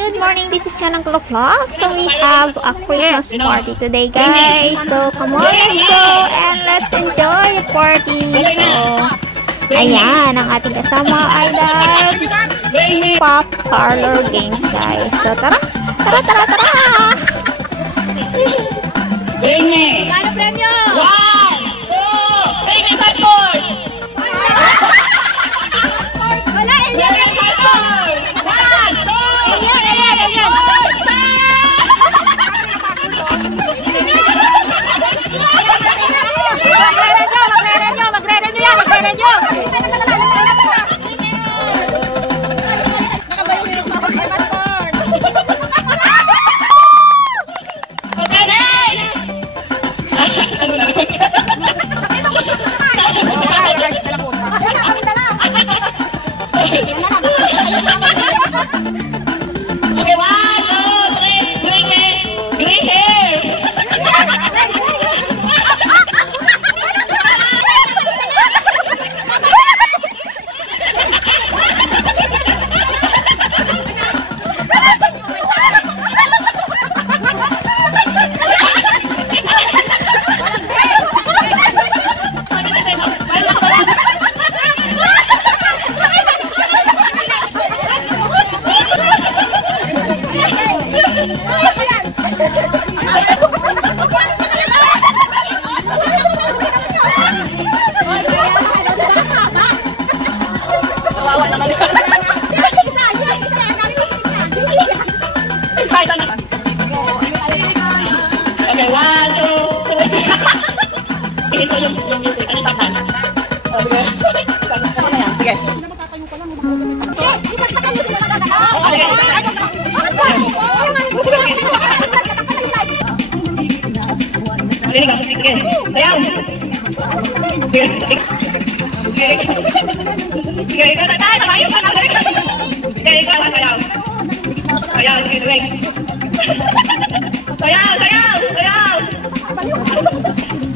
good morning. This is Yan Anglo Vlog. So we have a Christmas party today, guys. So come on, let's go and let's enjoy the party. So ayan, ang ating kasama ay Pop Parlor Games, guys. So tara. Bring me. Ano premyo? 1, 2, bring me passport. Wala, Elian passport. 1, 2, Elian. Magre-renew yan. Okay, 1, 2, 3, bring me green hair. Okay, 1, 2, 3. Ito yung music. Ano sa kan? Sige. Sige. Sige. Sayaw. Sige. Sige. Tayo ka na. Sige, ikaw ang sayaw. Sayaw, sige. Sayaw.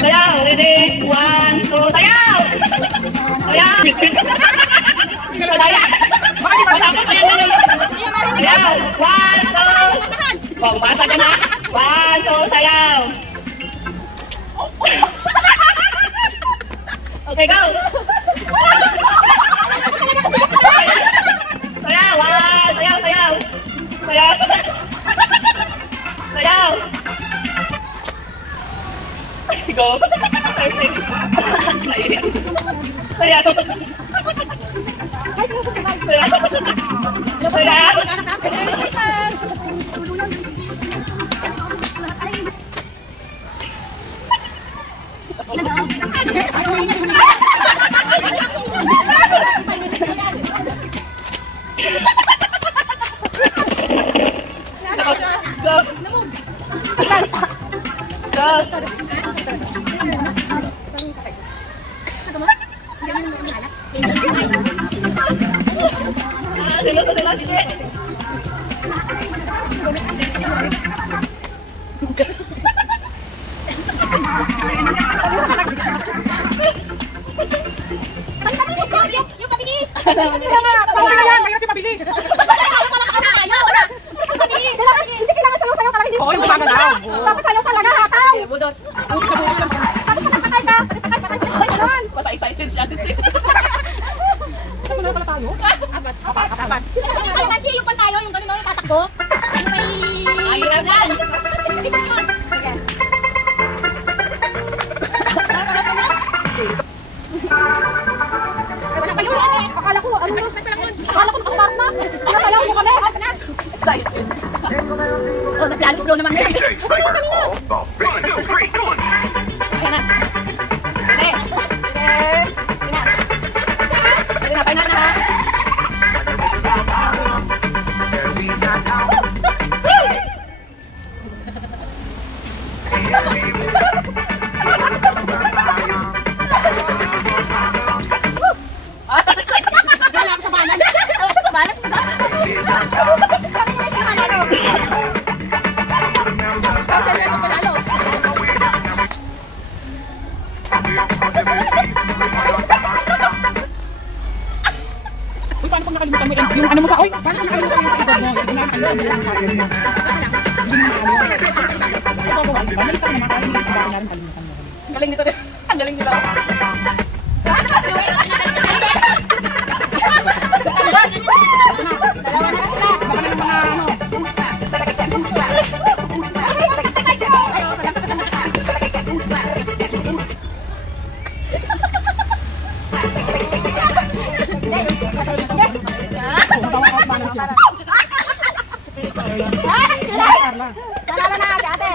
Sayaw, ready? 1, 2, sayaw! Sayaw! Sayaw! Sayaw! 1, 2! Basa ka na! 1, 2, sayaw! Okay, go! Sayaw! 1, sayaw! Sayaw! Sayaw! Go! Sayaw! Sila, sige. Yung mabilis! Pangalan, mahirap yung mabilis! Hindi kailangan sayaw ka lang, hindi. Oo, yung gumagalaw. Dapat sayaw talaga, hataw! Budot. Tapos patay ka! Basta excited siya. Ano pala tayo? Apat. Kasi yung pantayo, yung gano'n, yung tatakbo. Ay, hirap yan. Akala ko, nakastart na. Nasayaw mo kami. Excited. Oh, mas lalo slow naman. DJ Sniper, the big 2, 3, 1. Ayan na. Pwede na, final na ha. Wala ako sa balan. Sasal na ito palalo. Galing nito din. Ang galing nila. Dalawa na sila. Tara na si ate.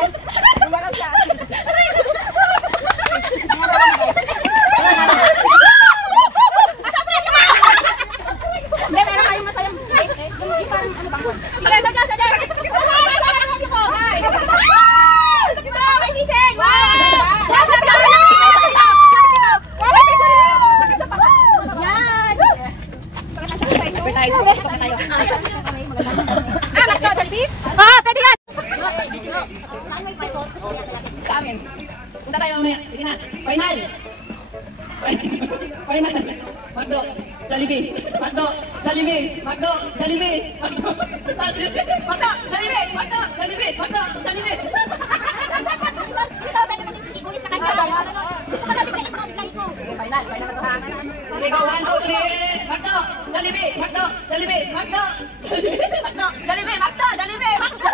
Bumalap siya. Hindi, meron kayong masayang yung parang ano bang sige, sadya! Pwede yan! Sa amin. Punta tayo mamaya. Sige na. Final! Final! Magdo! Jollibee! Magdo! Jollibee! Magdo! Jollibee! Magdo! Magdo! Jollibee! Magdo! Jollibee! Magdo! Jollibee! Gusto, pwede natin sikigulit sa kanya. Final! Final na to ha. Sige, go! 1, 2, 3! Magdo! Jollibee! Magdo! Jollibee! Magdo! Jollibee! Magdo! Jollibee! Magdo! Jollibee! Magdo!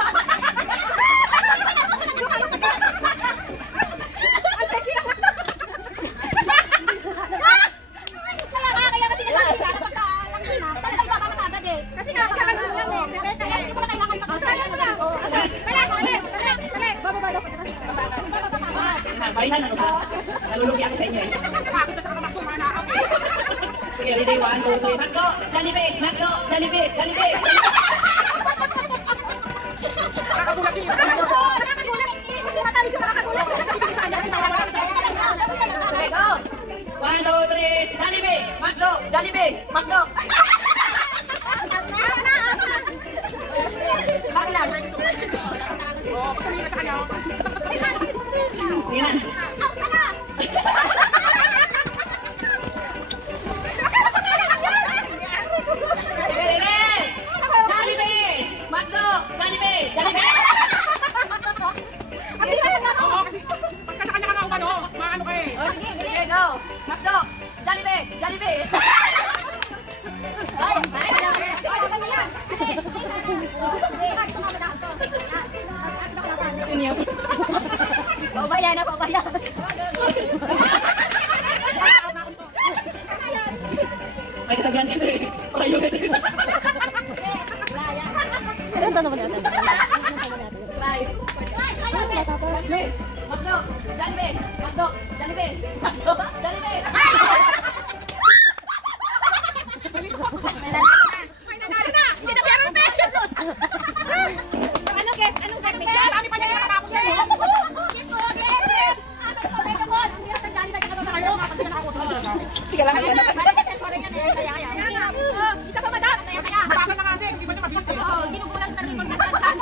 Final na to. Nalulugi ako sa inyo eh. Sige, ready? 1, 2, 3. Magdo! Jollibee! Magdo! Jollibee! Jollibee! Okay, go! 1, 2, 3. Jollibee! Magdo! Jollibee! Magdo! Pabayan na, pabayan. May kasabihan dito eh. Pakayo ka dito. Ito naman natin. Magdo! Jollibee! Magdo! Jollibee! Magdo! Jollibee! May nanalo na! Hindi na kaya rin! Anong get? Anong get? May dami pa niya naman ako sa'yo! Sige lang. Isa pa madam! Bakit na kasi? Hindi ba niya mabilis eh? Ginugulat na rin magkasalan.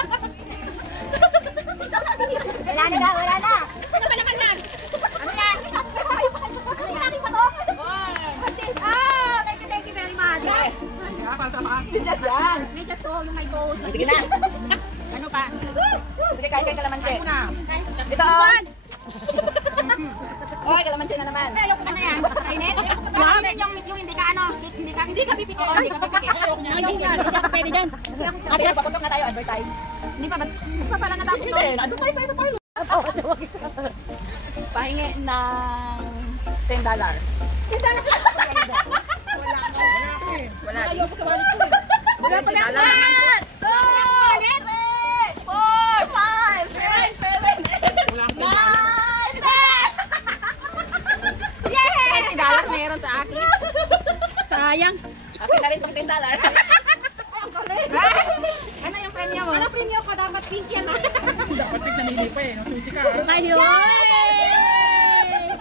Wala na! Wala na! Ano ba naman yan? Ano yan? Ano yan? Ano ba to? Thank you very much. Yes! Kaya para sa maan. Medyas yan. Medyas to, yung may toast. Sige na. Ano pa? Sige, kain kalamansi. Ito oh! Oy, kalamansi na naman. Ano yan? Kainin? Yung hindi ka ano? Hindi ka pipikit. Hindi ka pipikit. Ayaw yan. Hindi ako pwede dyan. Ate, paputok na tayo, advertise. Hindi pa pala natapos to. Hindi, advertise tayo sa parlo. Pahingi ng $10. Wala. Ayaw ko sa wallet ko. Wala pa lang. 10 meron sa akin. Sayang. Akin na rin itong $10. Ano yung premyo mo? Ano premyo ka? Dapat pink yan ah. Dapat pig namili pa eh. Susi ka. Ayun!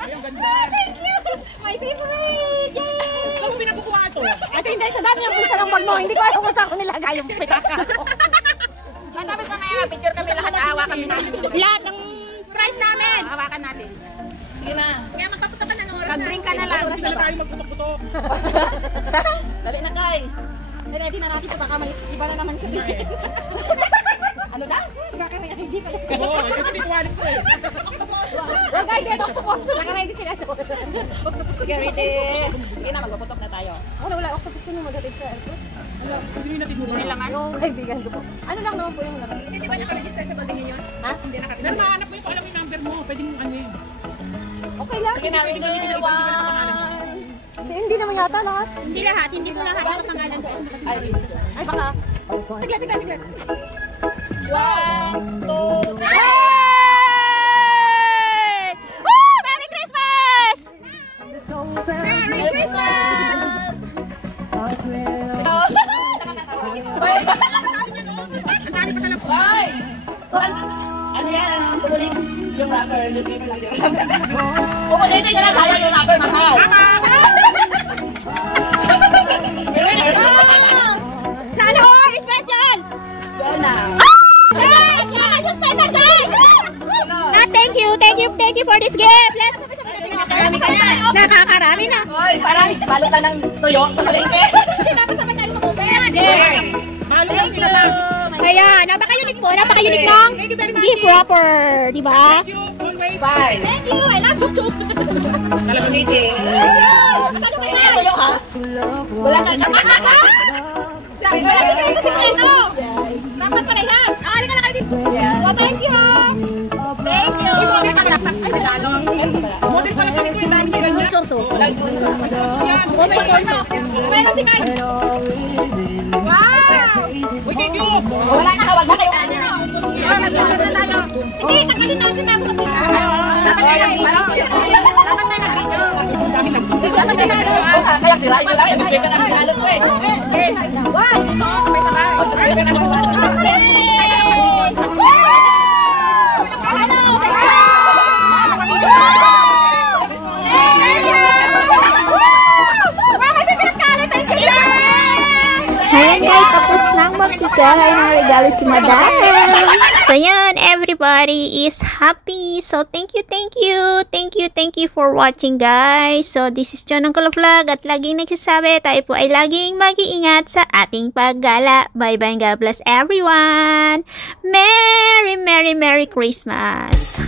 Ay, ang ganda. Thank you! My favorite! Yay! Saan mo pinakukuha ito? Ate, hindi. Sa dami yung bulsa ng bag mo. Hindi ko alam kung saan ko nilagay yung pitaka ko. Matapos na ngayon, picture kami lahat. Hawa kami natin. Lahat ng price namin! Hawakan natin. Sige na. Kaya magpaputok ka na ng oras. Mag-drink ka na lang. Hindi na tayo magputok-putok. Dali na kay. ready na natin ito. Baka may iba na naman sabihin. Ano daw? Baka may ID pa yan. Oo, ito hindi quality ko eh. Guys, ito octopus. Naka-ready sila ito. Octopus ko. Ready. Sige na, magpaputok na tayo. Wala, octopus ko nung maghatid sa airport. Kasi may natid mo Lang yung kaibigan ko po. Ano lang naman po yung laro? Hindi ba naka-register sa building ngayon? Ha? Hindi Pero naka-register. nahanap mo yung alam yung number mo. Pwede mong ano yun. Okay lang. Sige na, Hindi naman yata lahat. Hindi lahat, hindi ko lahat ang pangalan doon. Ay, baka. Tiglan. 1, 2, 3. Woo! Merry Christmas! Merry Christmas! Ano yan? Pumulit yung rapper. Pumulit ka na sayang yung rapper, mahal. Sana all special! Jenna. Thank you for this gift. Let's nakakarami na. Hoy, parang balot lang ng tuyo sa palengke. Hindi dapat sabay tayo mag-open. Mahal lang nila lang. Kaya, napaka-unique po. Napaka-unique ng gift wrapper. Diba? Thank you, always. Bye. Thank you. I love you. Talagang ngiti. Saan kayo na tuyo, ha? Wala ka. Wala sikreto. Dapat parehas. Halika na kayo dito. Oh, thank you. Thank you. Model pala siya nito yung dami nila niya. Wala sponsor. Oh, may sponsor. Meron si Kai. Wow. Uy, thank you. Wala na, hawag na kayo. Hindi, tagalin natin bago mag-isa. Parang po yun. Kaya sirain nyo lang. Yung newspaper na hinalot ko eh. One. Newspaper na So yan guys, tapos nang magbigay ng regalo si Madam. So yan, everybody is happy. So thank you for watching guys. So this is John Uncle Vlog at laging nagsasabi, tayo po ay laging mag-iingat sa ating paggala. Bye bye and God bless everyone. Merry Christmas.